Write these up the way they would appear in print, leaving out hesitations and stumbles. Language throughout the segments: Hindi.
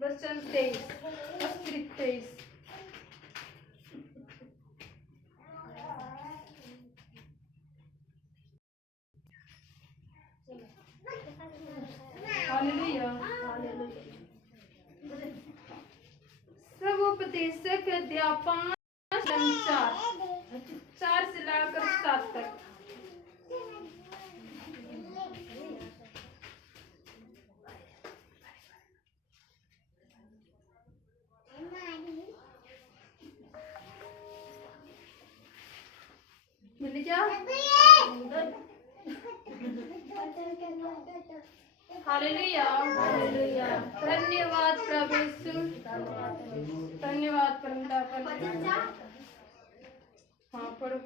वचन 23 अतिरिक्त 23। हालेलुया। सब उपदेशक अध्यापन 4 से लाकर 7 तक। मिल गया? हालेलुया। हालेलुया। धन्यवाद प्रभु यीशु, धन्यवाद परमपिता। हाँ पढ़ो।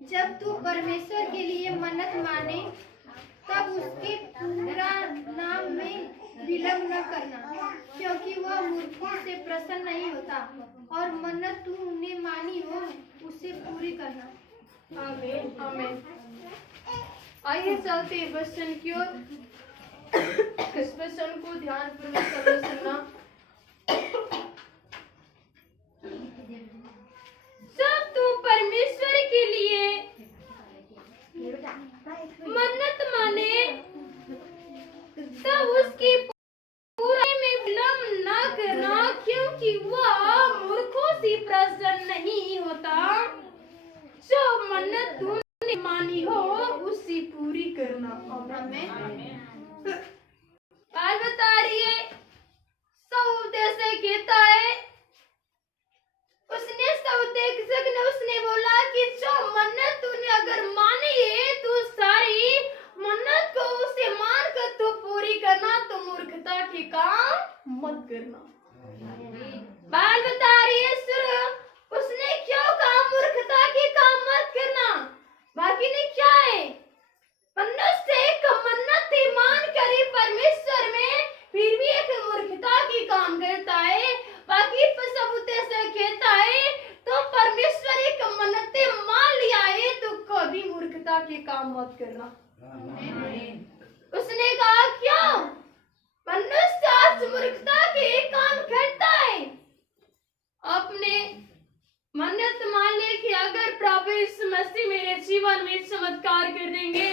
जब तू परमेश्वर के लिए मन्नत माने तब उसके पूरा नाम में विलंब न करना, क्योंकि वह मूर्खों से प्रसन्न नहीं होता, और मन्नत तूने मानी हो उसे पूरी करना। आमीन आमीन। आइए चलते हैं वचन की ओर। इस वचन को ध्यानपूर्वक सुनना। जब तू परमेश्वर के लिए मन्नत माने तब उसकी पूरे में विलंब न करना, क्योंकि वह मूर्खों से प्रसन्न नहीं होता। जो मन्नत तूने मानी हो उसे पूरी करना। आमीन। बात बता रही है, सऊदे से कहता है, उसने बोला कि जो मन्नत तूने अगर मानी है तो सारी मन्नत को उसे मान कर तू पूरी करना, तो मूर्खता के काम मत करना। बाल बता रही है, सुर उसने क्यों कहा मूर्खता के काम मत करना? बाकी ने क्या है? मनुष्य एक मन्नत ही मान कर ही परमेश्वर में फिर भी एक मूर्खता की काम करता है। बाकी सबूते से कहता है तो परमेश्वर एक मन्नत मान लिया है तो कभी मूर्खता के काम मत करना। उसने कहा क्यों? मनुष्य आज मूर्खता के काम करता है। अपने मन्नत मान ले कि अगर प्रभु यीशु मसीह मेरे जीवन में चमत्कार कर देंगे,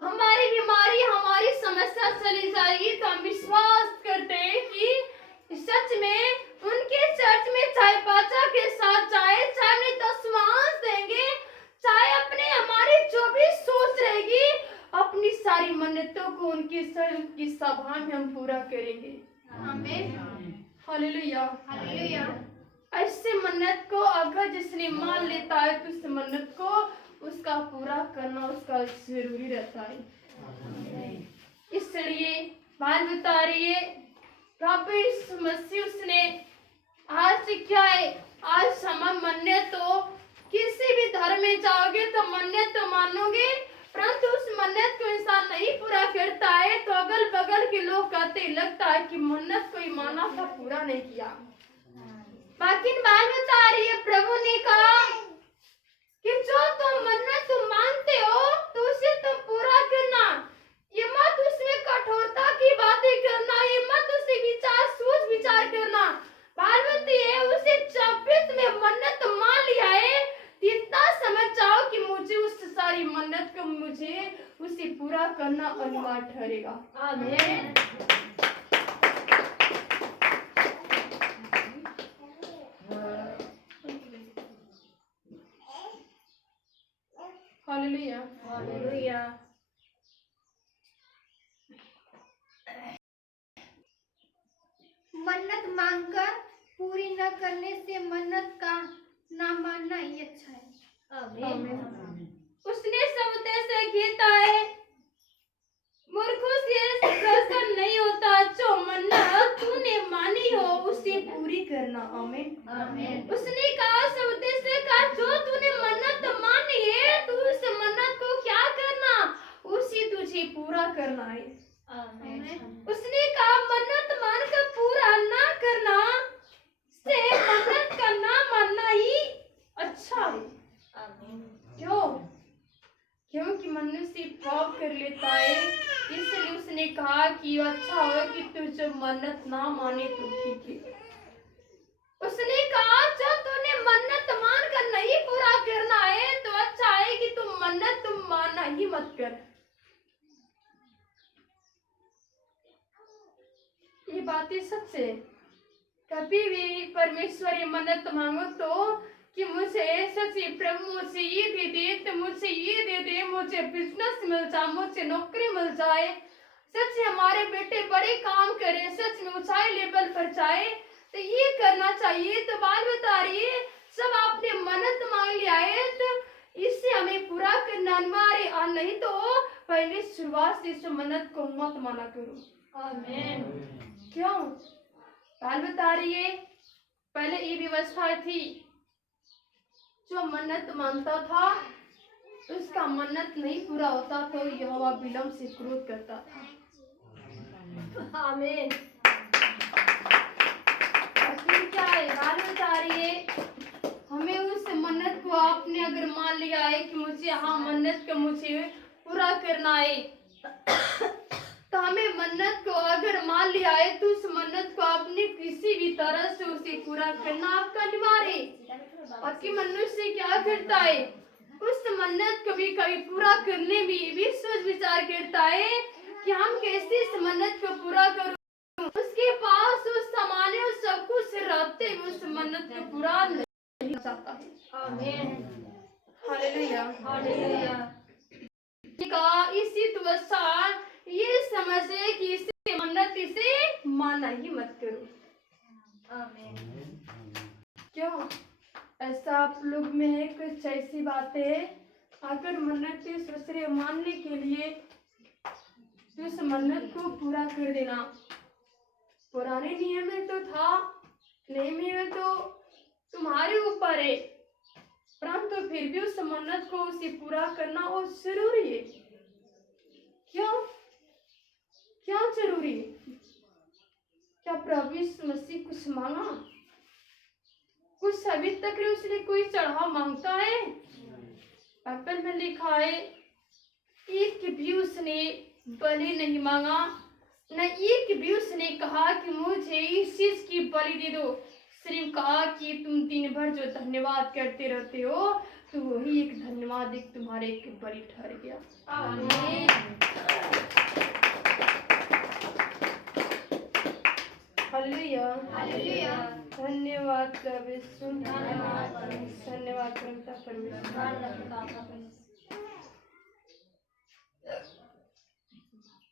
हमारी बीमारी हमारी समस्या चली जाएगी, तो हम विश्वास करते हैं कि सच में उनके चर्च में चाहे बाचा के साथ जाए, चाहे अपने 10वां देंगे, चाहे अपने हमारी जो भी सोच रहेगी, अपनी सारी मन्नतों को उनकी सभा में हम पूरा करेंगे। आमीन। हालेलुया। हालेलुया। ऐसे मन्नत को अगर जिसने मान लेता है तो उस मन्नत को उसका पूरा करना उसका जरूरी रहता है। इसलिए बात बता रही है, प्रभु यीशु मसीह उसने आज क्या है, आज हम मन्नत तो किसी भी धर्म में जाओगे तो मन्नत तो मानोगे, परंतु उस मन्नत को इंसान नहीं पूरा करता है तो अगल बगल के लोग कहते लगता है कि मन्नत कोई माना था पूरा नहीं किया। बाकी बात बता रही है, प्रभु ने कहा कि जो तुम मन्नत तुम मानते हो तो उसे तुम पूरा करना। ये मत उसमें कठोरता की बातें करना, ये मत उसे सोच विचार करना। पार्वती है उसे जब भी तुम्हें मन्नत मान लिया है, इतना समझ जाओ कि मुझे उस सारी मन्नत को मुझे उसे पूरा करना अनिवार्य ठहरेगा। आमीन। हालेलुया। हालेलुया। मन्नत मांगकर पूरी न करने से मन्नत का ना मानना ही अच्छा है। आमीन। उसने सबूते से कहता है, मूर्खों से प्रसन्न नहीं होता, जो मन्नत तूने मानी हो उसे पूरी करना। आमीन। आमीन। उसने कहा सबूते से कहा, जो तूने मन्नत मानी है तो उस मन्नत को क्या करना, उसे तुझे पूरा करना है। आमीन। उसने कहा मन्नत मानकर पूरा ना करना से मन्नत कर लेता है। इसलिए उसने कहा कि अच्छा हो कि तू जब मन्नत ना माने तो ठीक है। उसने कहा जब तूने मन्नत मान कर नहीं पूरा करना है तो अच्छा है कि तुम मन्नत मानना ही मत कर। ये बातें सच है। कभी भी परमेश्वर ये मन्नत मांगो तो कि मुझे सच्ची प्रभु मुझे ये दे तो मुझे ये दे, मुझे बिजनेस मिल जाए, मुझे नौकरी मिल जाए, सच हमारे बेटे बड़े काम करे, सच में ऊंचाई लेवल पर जाए, तो ये करना चाहिए। तो बाल बता रही है जब आपने मन्नत मांग लिया है तो इससे हमें पूरा करना अनिवार्य और नहीं तो पहले शुरुआत से इस मन्नत को मत माना करो। आमीन। क्यों? बाल बता रही है पहले ये व्यवस्था थी, जो मन्नत मांगता था उसका मन्नत नहीं पूरा होता तो यहोवा विलम्ब से क्रोध करता था। आमीन। फिर क्या है? बाल बता रही है हमें उस मन्नत को आपने अगर मान लिया है कि मुझे हाँ मन्नत को मुझे पूरा करना है तो हमें मन्नत को अगर मान लिया है तो उस मन्नत को आपने किसी भी तरह से उसे पूरा करना आपका अनिवार्य है। बाकी मनुष्य क्या करता है उस मन्नत को भी कभी पूरा करने में भी सोच विचार करता है कि हम कैसे इस मन्नत को पूरा करूं। उसके पास उस सामान और सब कुछ रहते हुए उस मन्नत को पूरा नहीं चाहता है। आमीन। Hallelujah hallelujah. इसी अवस्था ये समझे कि इसे मन्नत इसे माना ही मत करो। आमीन। क्यों ऐसा आप लोग में है? कुछ ऐसी बातें अगर मन्नत दूसरे मानने के लिए तो उस मन्नत को पूरा कर देना। पुराने नियम में तो था, नए नियम में तो तुम्हारे ऊपर है, परंतु फिर भी उस मन्नत को उसे पूरा करना और जरूरी है। क्यों क्यों जरूरी है? क्या प्रभु यीशु मसीह कुछ मांगा? कुछ अभी तक उसने कोई चढ़ावा मांगता है? बाइबल में लिखा है एक भी उसने बलि नहीं मांगा, न एक भी उसने कहा कि मुझे इस चीज की बलि दे दो। सिर्फ कहा कि तुम दिन भर जो धन्यवाद करते रहते हो तो वही एक धन्यवाद एक तुम्हारे एक बलि ठहर गया। आमीन। Hallelujah hallelujah. धन्यवाद प्रभु, धन्यवाद परमेश्वर।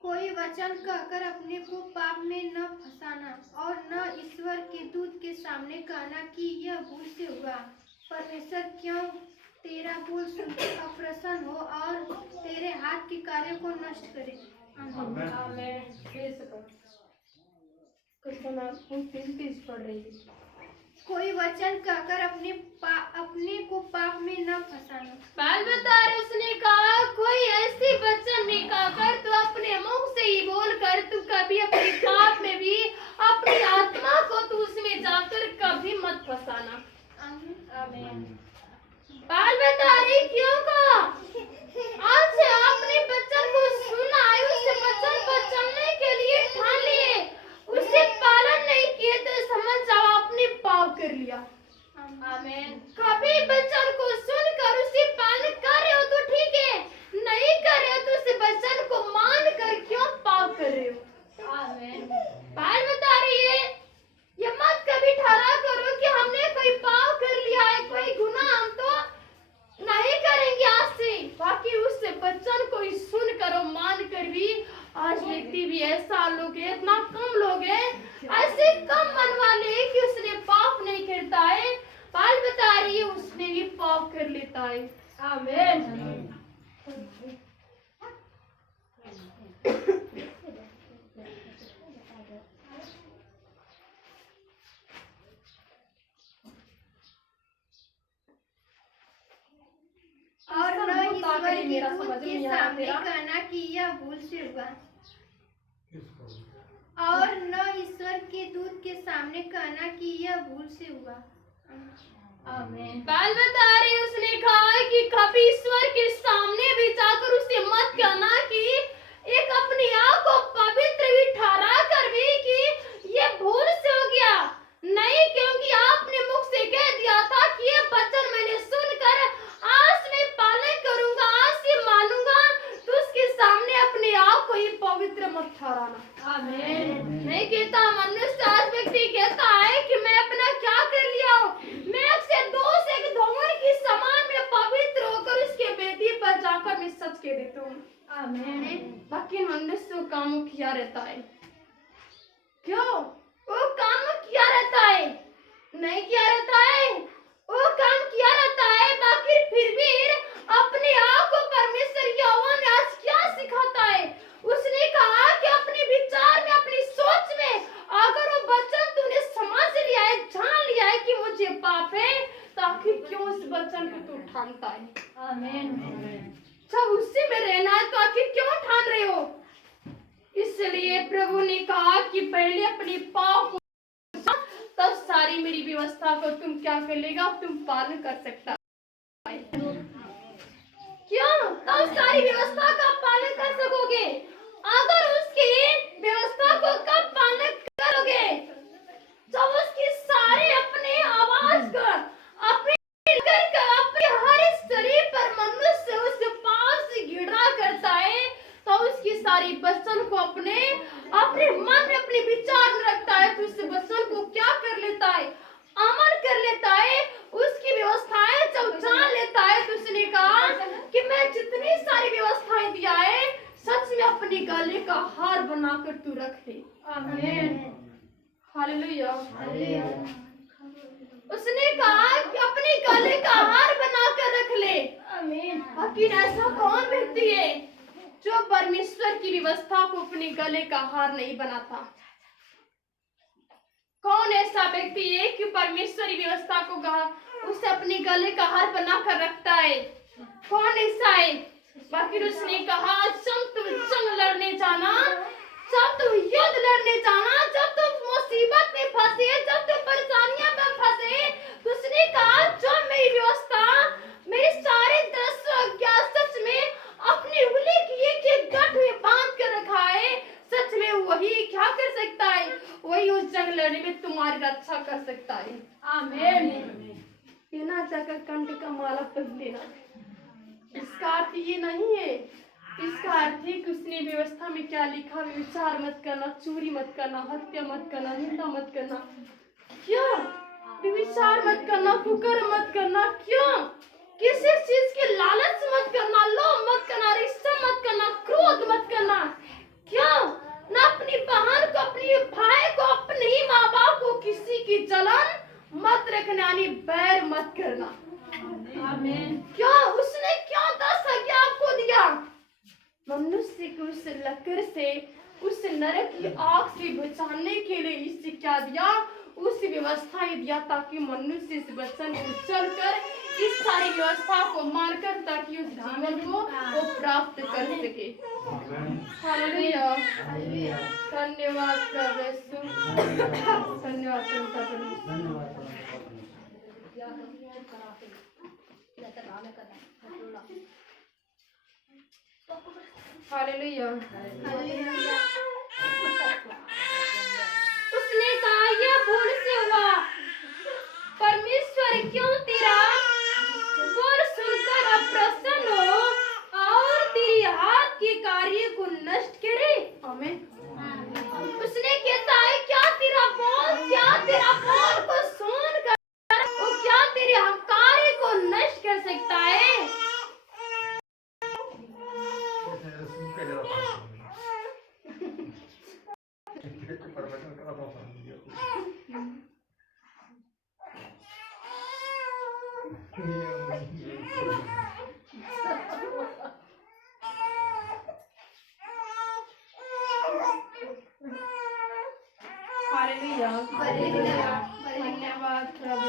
कोई वचन कहकर अपने को पाप में न फंसाना और न ईश्वर के दूत के सामने कहना कि यह भूल से हुआ। परमेश्वर क्यों तेरा भूल सुनकर अप्रसन्न हो और तेरे हाथ के कार्य को नष्ट करे। आमीन। कुछ पढ़ रही है। कोई वचन कहकर अपने को पाप में न फंसाना। बाल बता रहे उसने कहा कोई ऐसी वचन में कहकर तो अपने मुंह से ही बोल कर तू कभी अपने पाप में भी अपनी आत्मा को तू उसमें जाकर कभी मत फंसाना। आमीन। बाल बता रही क्यों कहा? आज आपने वचन को सुना है, उस वचन पर चलने के लिए ठान लिए, उसे पालन नहीं किए तो समझ जाओ आपने पाप कर लिया। आमीन। कभी वचन को सुनकर उसे पालन कर रहे हो तो ठीक है, नहीं कर रहे हो तो उस वचन को मान कर क्यों पाप कर रहे हो। आमीन। बाल बता रही है ये मत कभी ठहरा करो कि हमने कोई पाप कर लिया है, कोई गुनाह हम तो नहीं करेंगे आज से। बाकी उस वचन को सुन कर और मान कर भी आज व्यक्ति भी ऐसा लोग है, इतना कम लोग है, ऐसे कम मन वाले कि उसने पाप नहीं करता है। बाल बता रही है उसने भी पाप कर लेता है। आमीन। और न ईश्वर के दूत के सामने कहना कि यह भूल से हुआ। और न ईश्वर के दूत के सामने कहना कि यह भूल से हुआ। आमीन। बाल बता रही, उसने कहा कि कभी ईश्वर के सामने भी जाकर उसे मत कहना कि एक अपने आप को पवित्र भी ठहरा कर भी कि ये भूल से हो गया, नहीं, क्योंकि आपने मुख से कह दिया था कि ये वचन मैंने सुनकर आज मैं पालन करूंगा, आज से मानूंगा, तो उसके सामने अपने आप को ही पवित्र मत ठहराना। आमीन। नहीं कहता मनुष्य, आज व्यक्ति कहता है कि मैं अपना क्या कर लिया हूँ, मैं अक्सर दोष एक धोवन की समान में पवित्र होकर उसके वेदी पर जाकर मैं सच कह देता हूँ। आमीन। बाकी मनुष्य वो काम किया रहता है, क्यों वो काम किया रहता है, नहीं किया रहता है, वो काम किया रहता है, बाकी फिर भी अपने आप को परमेश्वर यहोवा ने आज क्या सिखाता है, उसने कहा कि अपने विचार में, अपनी सोच में अगर वो वचन तूने समझ लिया है, जान लिया है कि मुझे पाप है, तो आखिर क्यों उस वचन को तू ठानता है। आमीन। जब उससे में रहना है तो आखिर क्यों ठान रहे हो। इसलिए प्रभु ने कहा कि पहले अपने पाप को, तब सारी मेरी व्यवस्था को तुम क्या कर लेगा, तुम पालन कर सकता है। क्यों? तब सारी व्यवस्था का पालन कर सकोगे। अगर उसकी व्यवस्था को कब पालन करोगे, जब उसकी सारे अपने आवाज को, अपने हर शरीर पर मनुष्य उस पाप से घृणा करता है, तो उसकी सारी वचन को अपने मन में, अपने विचार में रखता है, तो उस वचन को क्या कर लेता है, अमल कर लेता है, उसकी व्यवस्थाएं जब जान लेता है, तो उसने कहा कि मैं जितनी सारी व्यवस्थाएं दिया है, सच में अपने गले का हार बनाकर तू रख ले। आमीन। हालेलुया। उसने कहा कि अपने गले का हार बनाकर रख ले। आमीन। आखिर ऐसा कौन व्यक्ति है जो परमेश्वर की व्यवस्था को अपने गले का हार नहीं बनाता। कौन ऐसा व्यक्ति है कि परमेश्वरी व्यवस्था को उसे अपने गले का हार बनाकर रखता है। कौन ऐसा है। बाकी उसने कहा जब तुम जंग लड़ने जाना, जब तुम युद्ध लड़ने जाना, जब तुम मुसीबत में फंसे, जब तुम परेशानियां में फंसे, तो उसने कहा जो मेरी व्यवस्था, मेरे सारे दृश्य सच में अपनी उंगली की एक गांठ में बांध कर रखा है, सच में वही क्या कर सकता है, वही उस जंग लड़ने में तुम्हारी रक्षा कर सकता है। आमीन। बिना जाकर कंठ का माला पहन लेना, इसका अर्थ ये नहीं है, इसका अर्थ है कि उसने व्यवस्था में क्या लिखा, विचार मत करना, चोरी मत करना, हत्या मत करना, निंदा मत करना। क्यों? विचार मत करना, कुकर मत करना। क्यों? किसी चीज के लालच मत करना, लोभ मत करना, रिश्ता मत करना, क्रोध मत करना। क्यों? ना अपनी बहन को, अपनी भाई को, अपने ही माँ बाप को किसी की जलन मत रखना, यानी बैर मत करना। आमीन। क्यों? उसने क्यों 10 आज्ञा आपको दिया? मनुष्य को उस लकीर से, उस नरक की आग से बचाने के लिए इससे क्या दिया, उस व्यवस्था ही दिया, ताकि मनुष्य इस वचन को चलकर इस सारी व्यवस्था को मानकर ताकि उस जीवन को वो प्राप्त कर सके। हालेलुया। धन्यवाद प्रभु यीशु, धन्यवाद हालेलुया। उसने कहा यह भूल से हुआ, परमेश्वर क्यों तेरा बोल सुनकर अप्रसन्न हो और तेरी हाथ के कार्य को नष्ट करे। आमीन। उसने कहता है क्या तेरा बोल को सुनकर वो क्या तेरे कार्य को नष्ट कर सकता है। हालेलुया। धन्यवाद प्रभु।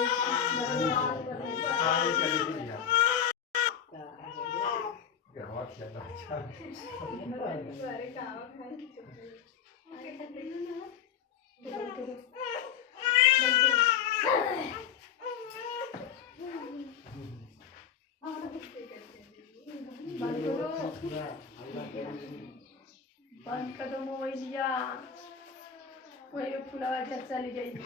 बंद कर दो मोबाइलिया, वही फुलावा चली जाएगी।